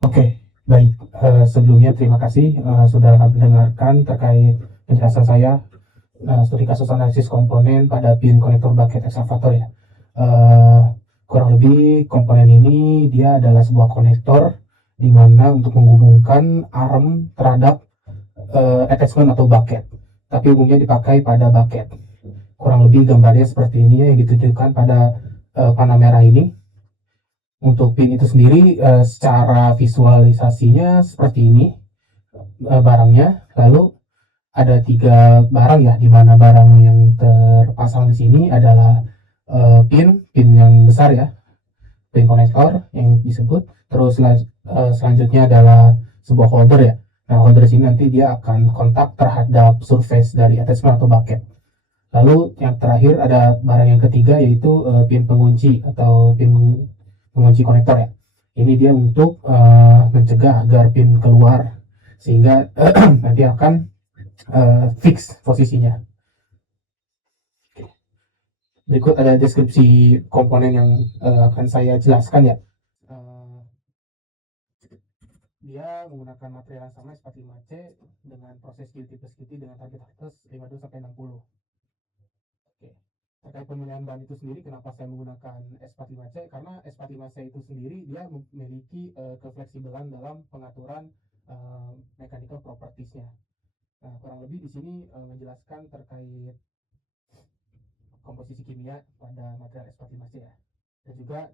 Oke, baik. Sebelumnya terima kasih sudah mendengarkan terkait penjelasan saya studi kasus analisis komponen pada pin konektor bucket excavator ya. Eh, Kurang lebih komponen ini dia adalah sebuah konektor di mana untuk menghubungkan arm terhadap attachment atau bucket. Tapi umumnya dipakai pada bucket. Kurang lebih gambarnya seperti ini ya, yang ditunjukkan pada panah merah ini. Untuk pin itu sendiri secara visualisasinya seperti ini barangnya. Lalu ada 3 barang ya, di mana barang yang terpasang di sini adalah pin yang besar ya, pin konektor yang disebut. Terus selanjutnya adalah sebuah holder ya. Nah, holder sini nanti dia akan kontak terhadap surface dari attachment atau bucket. Lalu yang terakhir ada barang yang ketiga, yaitu pin pengunci atau pin pengunci konektor ya. Ini dia untuk mencegah agar pin keluar, sehingga nanti akan fix posisinya. Berikut ada deskripsi komponen yang akan saya jelaskan ya. Dia menggunakan material yang sama S45C dengan proses QT plus QT dengan target hardness 52 sampai 60. Oke. Terkait pemilihan bahan itu sendiri, kenapa saya menggunakan S45C? Karena S45C itu sendiri dia memiliki kefleksibelan dalam pengaturan mechanical properties-nya. Nah, kurang lebih di sini menjelaskan terkait komposisi kimia pada material S45C ya. Dan juga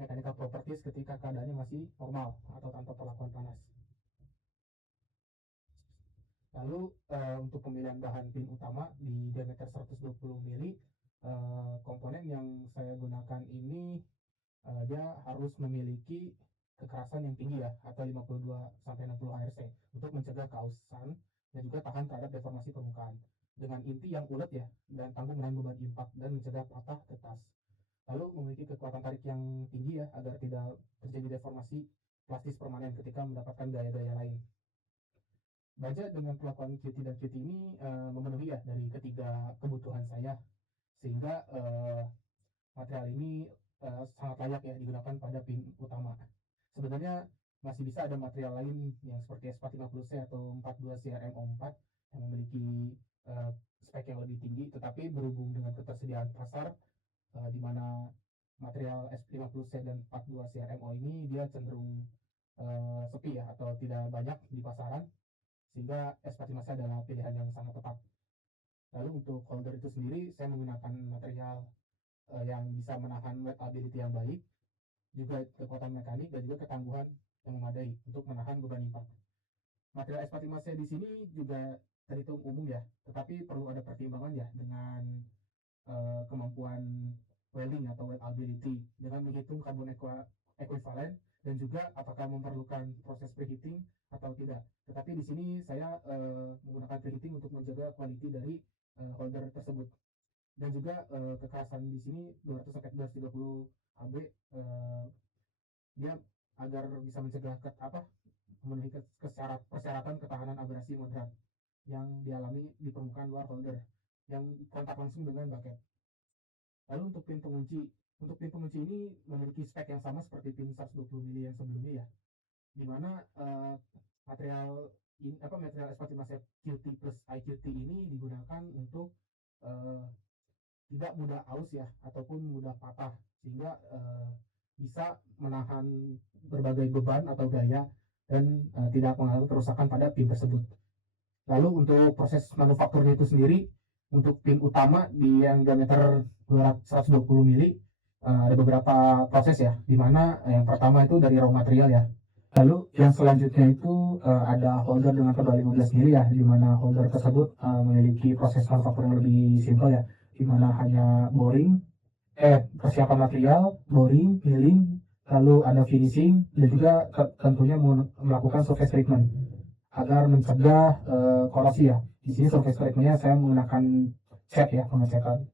mechanical properties ketika keadaannya masih normal atau tanpa perlakuan panas. Lalu untuk pemilihan bahan pin utama di diameter 120 mili, komponen yang saya gunakan ini dia harus memiliki kekerasan yang tinggi ya, atau 52 sampai 60 ARC untuk mencegah kausan dan juga tahan terhadap deformasi permukaan. Dengan inti yang ulet ya, dan tangguh menahan beban impak dan mencegah patah tetas. Lalu memiliki kekuatan tarik yang tinggi ya, agar tidak terjadi deformasi plastis permanen ketika mendapatkan gaya-gaya lain. Baja dengan pelakuan QT dan QT ini memenuhi ya dari ketiga kebutuhan saya, sehingga material ini sangat layak ya digunakan pada pin utama. Sebenarnya masih bisa ada material lain yang seperti S450C atau 42CRMO4 yang memiliki spek yang lebih tinggi, tetapi berhubung dengan ketersediaan pasar di mana material S50C dan 42CRMO ini dia cenderung sepi ya, atau tidak banyak di pasaran, sehingga S45C adalah pilihan yang sangat tepat. Lalu untuk holder itu sendiri saya menggunakan material yang bisa menahan wettability yang baik, juga kekuatan mekanik dan juga ketangguhan yang memadai untuk menahan beban impak. Material S45C di sini juga terhitung umum ya, tetapi perlu ada pertimbangan ya dengan kemampuan welding atau wettability dengan menghitung karbon equivalent dan juga apakah memerlukan proses preheating atau tidak. Tetapi di sini saya menggunakan preheating untuk menjaga quality dari holder tersebut. Dan juga kekerasan di sini 200 sampai 230 AB dia agar bisa mencegah memenuhi persyaratan ketahanan abrasi moderat yang dialami di permukaan luar holder yang kontak langsung dengan bucket. Lalu untuk pin pengunci ini memiliki spek yang sama seperti pin 120 mili yang sebelumnya ya, dimana material S45C QT plus IQT ini digunakan untuk tidak mudah aus ya, ataupun mudah patah, sehingga bisa menahan berbagai beban atau gaya dan tidak mengalami kerusakan pada pin tersebut. Lalu untuk proses manufakturnya itu sendiri, untuk pin utama di yang diameter 120 mili ada beberapa proses ya, dimana yang pertama itu dari raw material ya. Lalu yang selanjutnya itu ada holder dengan tebal 15 mili ya, dimana holder tersebut memiliki proses manufaktur yang lebih simpel ya, dimana hanya persiapan material, boring, milling, lalu ada finishing, dan juga tentunya melakukan surface treatment agar mencegah korosi ya. Di sini surface treatmentnya saya menggunakan cat ya, pengecekan.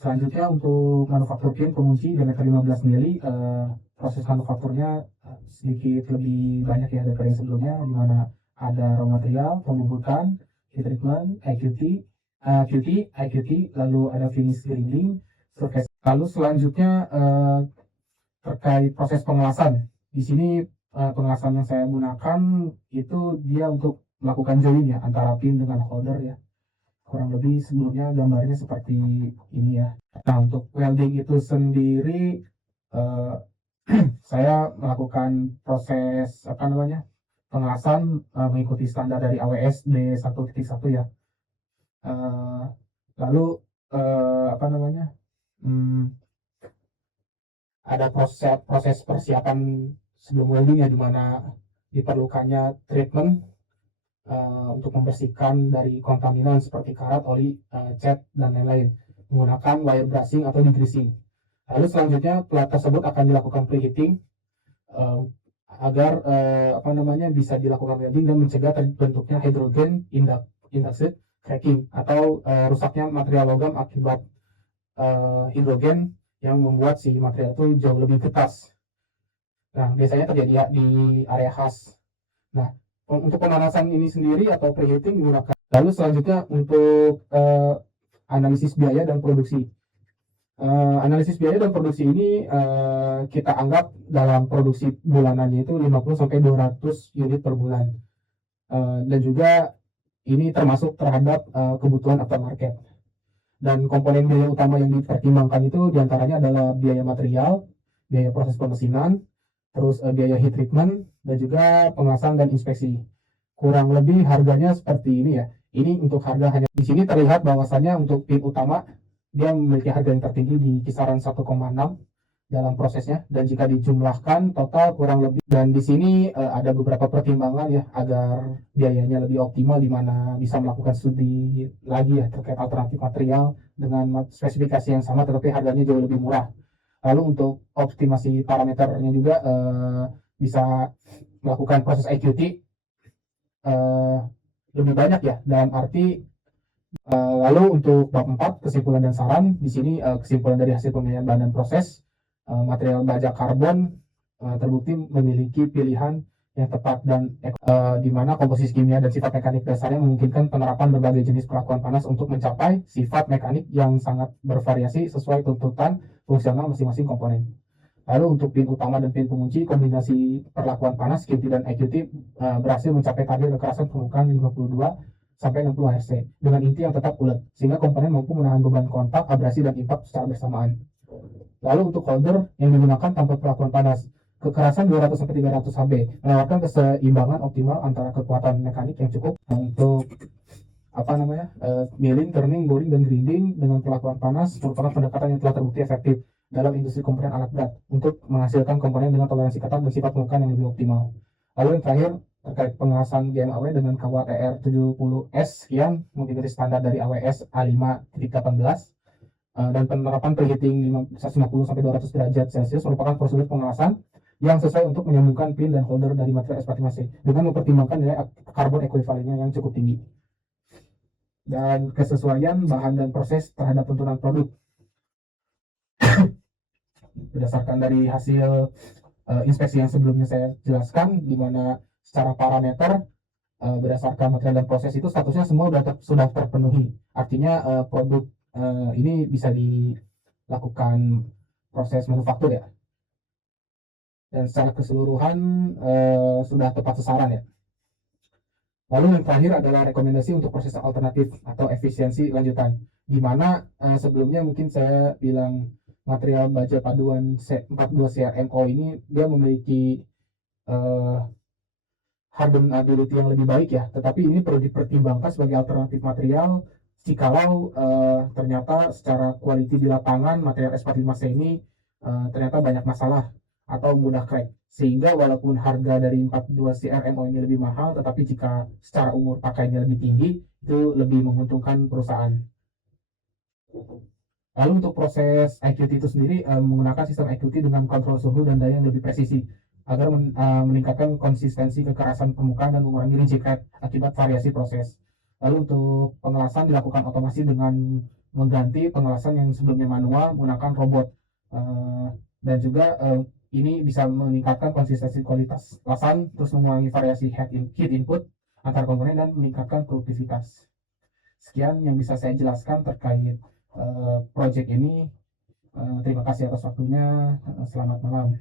Selanjutnya untuk manufaktur pin pengunci diameter 15 mili, proses manufakturnya sedikit lebih banyak ya daripada yang sebelumnya, di mana ada raw material, pembubutan, heat treatment, IQT, lalu ada finish grinding, surface. Lalu selanjutnya terkait proses pengelasan Di sini pengelasan yang saya gunakan itu dia untuk melakukan join ya antara pin dengan holder ya. Kurang lebih sebelumnya gambarnya seperti ini ya. Nah, untuk welding itu sendiri eh, saya melakukan proses apa namanya pengelasan mengikuti standar dari AWS D1.1 ya. Eh, lalu apa namanya hmm, ada proses proses persiapan sebelum welding ya, di mana diperlukannya treatment untuk membersihkan dari kontaminan seperti karat, oli, cat, dan lain-lain menggunakan wire brushing atau degreasing. Lalu selanjutnya pelat tersebut akan dilakukan preheating uh, agar apa namanya bisa dilakukan welding dan mencegah terbentuknya hydrogen induced cracking atau rusaknya material logam akibat hidrogen yang membuat si material itu jauh lebih getas. Nah, biasanya terjadi ya di area khas. Nah, untuk pemanasan ini sendiri atau preheating menggunakan. Lalu selanjutnya untuk analisis biaya dan produksi. Analisis biaya dan produksi ini kita anggap dalam produksi bulanannya itu 50 sampai 200 unit per bulan. Dan juga ini termasuk terhadap kebutuhan aftermarket. Dan komponen biaya utama yang dipertimbangkan itu diantaranya adalah biaya material, biaya proses pemesinan, terus biaya heat treatment, dan juga pengelasan dan inspeksi. Kurang lebih harganya seperti ini ya. Ini untuk harga hanya di sini terlihat bahwasannya untuk pin utama dia memiliki harga yang tertinggi di kisaran 1,6 dalam prosesnya, dan jika dijumlahkan total kurang lebih, dan di sini ada beberapa pertimbangan ya agar biayanya lebih optimal, di mana bisa melakukan studi lagi ya terkait alternatif material dengan spesifikasi yang sama tetapi harganya jauh lebih murah. Lalu untuk optimasi parameternya juga bisa melakukan proses IQT lebih banyak ya, dalam arti lalu untuk bab 4 kesimpulan dan saran, di sini kesimpulan dari hasil pemilihan bahan dan proses material baja karbon terbukti memiliki pilihan yang tepat dan di mana komposisi kimia dan sifat mekanik dasarnya memungkinkan penerapan berbagai jenis perlakuan panas untuk mencapai sifat mekanik yang sangat bervariasi sesuai tuntutan fungsional masing-masing komponen. Lalu untuk pin utama dan pin pengunci, kombinasi perlakuan panas, QT dan IQT berhasil mencapai target kekerasan permukaan 52 sampai 60 Hz dengan inti yang tetap ulet, sehingga komponen mampu menahan beban kontak, abrasi, dan impak secara bersamaan. Lalu untuk holder yang digunakan tanpa perlakuan panas, kekerasan 200 sampai 300 Hb menawarkan keseimbangan optimal antara kekuatan mekanik yang cukup untuk apa namanya milling, turning, boring, dan grinding dengan perlakuan panas merupakan pendekatan yang telah terbukti efektif dalam industri komponen alat berat untuk menghasilkan komponen dengan toleransi ketat dan sifat permukaan yang lebih optimal. Lalu yang terakhir terkait pengelasan GMAW dengan kawat ER70S sekian mengikuti standar dari AWS A5.18 dan penerapan preheating 150 sampai 200 derajat Celcius merupakan prosedur pengelasan yang sesuai untuk menyambungkan pin dan holder dari material S45C dengan mempertimbangkan nilai karbon ekuivalennya yang cukup tinggi dan kesesuaian bahan dan proses terhadap tuntunan produk. Berdasarkan dari hasil inspeksi yang sebelumnya saya jelaskan, di mana secara parameter berdasarkan material dan proses itu statusnya semua sudah terpenuhi. Artinya produk ini bisa dilakukan proses manufaktur ya. Dan secara keseluruhan sudah tepat sasaran ya. Lalu yang terakhir adalah rekomendasi untuk proses alternatif atau efisiensi lanjutan, di mana sebelumnya mungkin saya bilang material baja paduan 42 CRMO ini dia memiliki hardenability yang lebih baik ya, tetapi ini perlu dipertimbangkan sebagai alternatif material jikalau ternyata secara quality di lapangan material S45C ini ternyata banyak masalah atau mudah crack, sehingga walaupun harga dari 42 CRMO ini lebih mahal, tetapi jika secara umur pakainya lebih tinggi itu lebih menguntungkan perusahaan. Lalu untuk proses IQT itu sendiri menggunakan sistem IQT dengan kontrol suhu dan daya yang lebih presisi agar meningkatkan konsistensi kekerasan permukaan dan mengurangi rigid crack akibat variasi proses. Lalu untuk pengelasan dilakukan otomasi dengan mengganti pengelasan yang sebelumnya manual menggunakan robot dan juga ini bisa meningkatkan konsistensi kualitas lasan, terus mengurangi variasi heat input antar komponen dan meningkatkan produktivitas. Sekian yang bisa saya jelaskan terkait project ini. Terima kasih atas waktunya. Selamat malam.